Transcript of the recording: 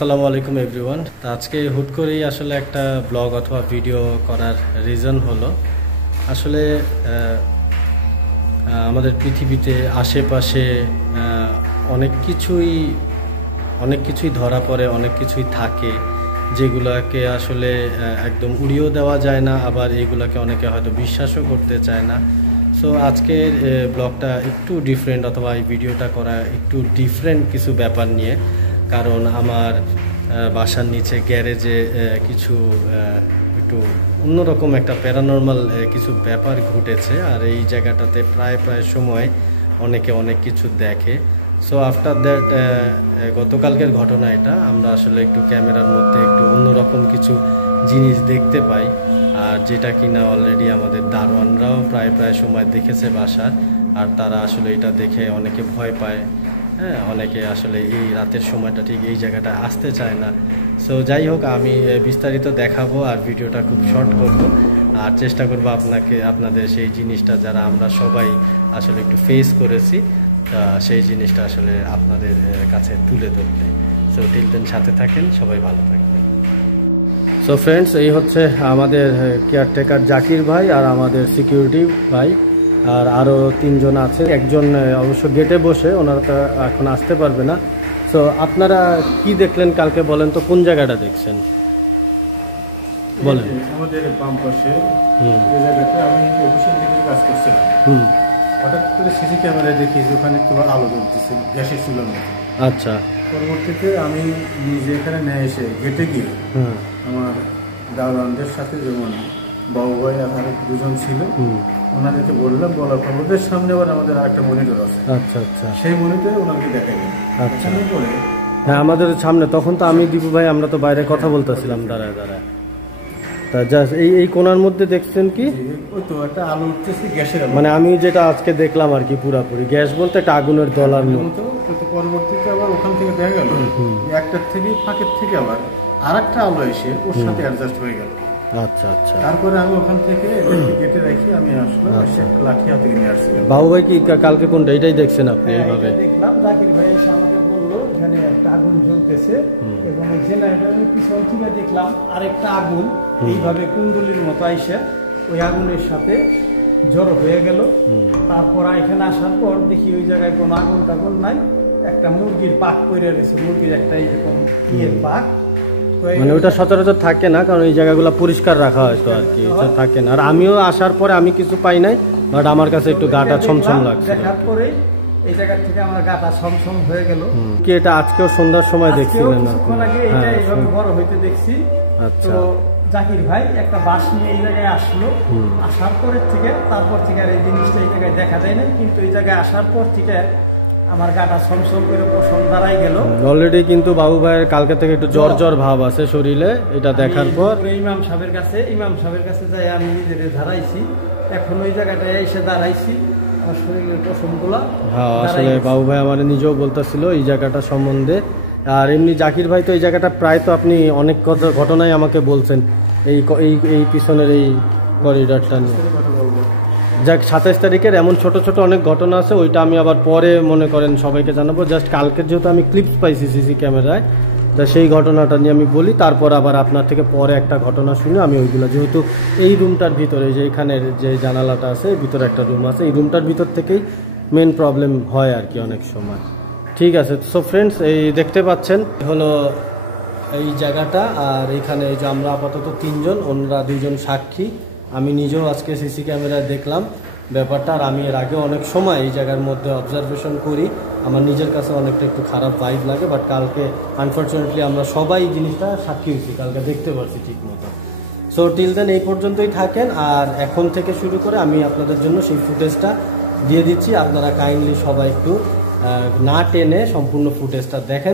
আসসালামু আলাইকুম এভরিওয়ান। আজকে হুট করেই আসলে একটা ব্লগ অথবা ভিডিও করার রিজন হলো আসলে আমাদের পৃথিবীতে আশেপাশে অনেক কিছুই ধরা পড়ে, অনেক কিছুই থাকে যেগুলোকে আসলে একদম উড়িয়েও দেওয়া যায় না, আবার এগুলোকে অনেকে হয়তো বিশ্বাসও করতে চায় না। সো আজকের ব্লগটা একটু ডিফারেন্ট, অথবা এই ভিডিওটা করা একটু ডিফারেন্ট কিছু ব্যাপার নিয়ে। কারণ আমার বাসার নিচে গ্যারেজে কিছু একটু অন্যরকম একটা প্যারানর্মাল কিছু ব্যাপার ঘটেছে, আর এই জায়গাটাতে প্রায় সময় অনেকে অনেক কিছু দেখে। সো আফটার দ্যাট গতকালকের ঘটনা এটা, আমরা আসলে একটু ক্যামেরার মধ্যে একটু অন্যরকম কিছু জিনিস দেখতে পাই, আর যেটা কিনা অলরেডি আমাদের দারোয়ানরাও প্রায় সময় দেখেছে বাসা, আর তারা আসলে এটা দেখে অনেকে ভয় পায়। হ্যাঁ, অনেকে আসলে এই রাতের সময়টা ঠিক এই জায়গাটা আসতে চায় না। সো যাই হোক, আমি বিস্তারিত দেখাবো আর ভিডিওটা খুব শর্ট করবো, আর চেষ্টা করবো আপনাদের সেই জিনিসটা যারা আমরা সবাই আসলে একটু ফেস করেছি, সেই জিনিসটা আসলে আপনাদের কাছে তুলে ধরবো। সো দেখবেন, সাথে থাকেন, সবাই ভালো থাকেন। সো ফ্রেন্ডস, এই হচ্ছে আমাদের কেয়ারটেকার জাকির ভাই আর আমাদের সিকিউরিটি ভাই, আর আরও 3 জন আছে। একজন অবশ্য গেটে বসে, ওনারা তো এখন আসতে পারবে না। সো আপনারা কি দেখলেন কালকে বলেন তো, কোন জায়গাটা দেখছেন বলেন। আমাদের বাম পাশে এই জায়গাটা আমি অফিসের দিকে কাজ করছিলাম, হঠাৎ করে সিসি ক্যামেরায় দেখি যে ওখানে কোনো আলো জ্বলতেছে, গ্যাসের ছিল না। আচ্ছা, পরবর্তীতে আমি নিজে এখানে নিয়ে এসে গেটে গিয়ে আমার দাওয়ানদের সাথে, যেমন বাবু ভাই আর 2জন ছিল, ওনাদেরকে বললাম, বলার পর ওদের সামনে আবার আমাদের আরেকটা মনিটর আছে। আচ্ছা, সেই মনিটরে ওনাকে দেখাই। আচ্ছা, হ্যাঁ আমাদের সামনে। তখন তো আমি দীপু ভাই আমরা তো বাইরে কথা বলতেছিলাম দাঁড়ায় তা জাস্ট এই কোণার মধ্যে দেখছেন কি ওই তো একটা আলো উঠতেছে, গ্যাসের আলো। মানে আমি যেটা আজকে দেখলাম আর কি, পুরাপুরি গ্যাস বলতে একটা আগুনের দলার মতো। পরবর্তীতে আবার ওখান থেকে দেখা গেল একটার থেকে ফাঁকের থেকে আবার আরেকটা আলো এসে ওর সাথে অ্যাডজাস্ট হয়ে গেল। আচ্ছা, তারপরে আমি ওখান থেকে গেটে রেখে আমি লাঠি হাতে নিয়ে আসছি। বাবু ভাই কি কালকে কোনটা এটাই দেখছেন আপনি? এইভাবে দেখলাম জাকির ভাই এসে আমাকে বললো এখানে একটা আগুন জ্বলতেছে, এবং এই জেনারেটরের পিছন থেকে দেখলাম আরেকটা আগুন এইভাবে কুণ্ডুলির মতো এসে ওই আগুনের সাথে জড়ো হয়ে গেল। তারপর এখানে আসার পর দেখি ওই জায়গায় কোনো আগুন টাগুন নাই, একটা মুরগির পাক করে রয়েছে, মুরগির একটা এরকম ইয়ের পাক। মানে ওইটা সচরাচর থাকে না, কারণ এই জায়গাগুলো পরিষ্কার রাখা হয় তো আর কি, এটা থাকে না। আর আমিও আসার পরে আমি কিছু পাই নাই, বাট আমার কাছে একটু গাটা ছমছম লাগছে। তারপরে এই জায়গা থেকে আমার গাটা ছমছম হয়ে গেল। কি এটা আজকেও সন্ধ্যার সময় দেখছিলেন আপনি? হ্যাঁ, এইভাবে বড় হইতে দেখছি। আচ্ছা, জাকির ভাই একটা বাস নিয়ে এই জায়গায় আসলো, আসার পরের থেকে তারপর থেকে আর এই জিনিসটা এই জায়গায় দেখা যায় না, কিন্তু এই জায়গায় আসার পর থেকে আমার গাটা ছমছম করে পছন্দ দাঁড়াই গেল। অলরেডি কিন্তু বাবু ভাইয়ের কালকে থেকে একটু জ্বর ভাব আছে শরীরে, এটা দেখার পর ইমাম সাহেবের কাছে যাই আমি নিজেদের ধারাইছি, এখন ওই জায়গাটায় এসে দাঁড়াইছি, আমার শরীরের পছন্দগুলা। আসলে বাবু ভাই আমার নিজেও বলতেছিল এই জায়গাটা সম্বন্ধে। আর এমনি জাকির ভাই তো এই জায়গাটা প্রায় তো আপনি অনেক ঘটনাই আমাকে বলছেন এই পিছনের এই করিডরটা নিয়ে। যাক, 27 তারিখের এমন ছোট অনেক ঘটনা আছে, ওইটা আমি আবার পরে মনে করেন সবাইকে জানাবো। জাস্ট কালকের যেহেতু আমি ক্লিপস পাইছি সিসি ক্যামেরায়, তা সেই ঘটনাটা নিয়ে আমি বলি, তারপর আবার আপনার থেকে পরে একটা ঘটনা শুনে আমি ওইগুলো, যেহেতু এই রুমটার ভিতরে যে এইখানের যে জানালাটা আছে, ভিতরে একটা রুম আছে, এই রুমটার ভিতর থেকেই মেন প্রবলেম হয় আর কি অনেক সময়। ঠিক আছে, সো ফ্রেন্ডস, এই দেখতে পাচ্ছেন হলো এই জায়গাটা, আর এইখানে এই যে আমরা আপাতত 3 জন, ওনারা 2 জন সাক্ষী। আমি নিজেও আজকে সিসি ক্যামেরায় দেখলাম ব্যাপারটা, আর আমি এর আগে অনেক সময় এই জায়গার মধ্যে অবজারভেশন করি, আমার নিজের কাছে অনেকটা একটু খারাপ ভাইব লাগে, বাট কালকে আনফর্চুনেটলি আমরা সবাই জিনিসটা সাক্ষী হচ্ছি, কালকে দেখতে পারছি ঠিক মতো। সো টিল দেন এই পর্যন্তই থাকেন, আর এখন থেকে শুরু করে আমি আপনাদের জন্য সেই ফুটেজটা দিয়ে দিচ্ছি। আপনারা কাইন্ডলি সবাই একটু না টেনে সম্পূর্ণ ফুটেজটা দেখেন।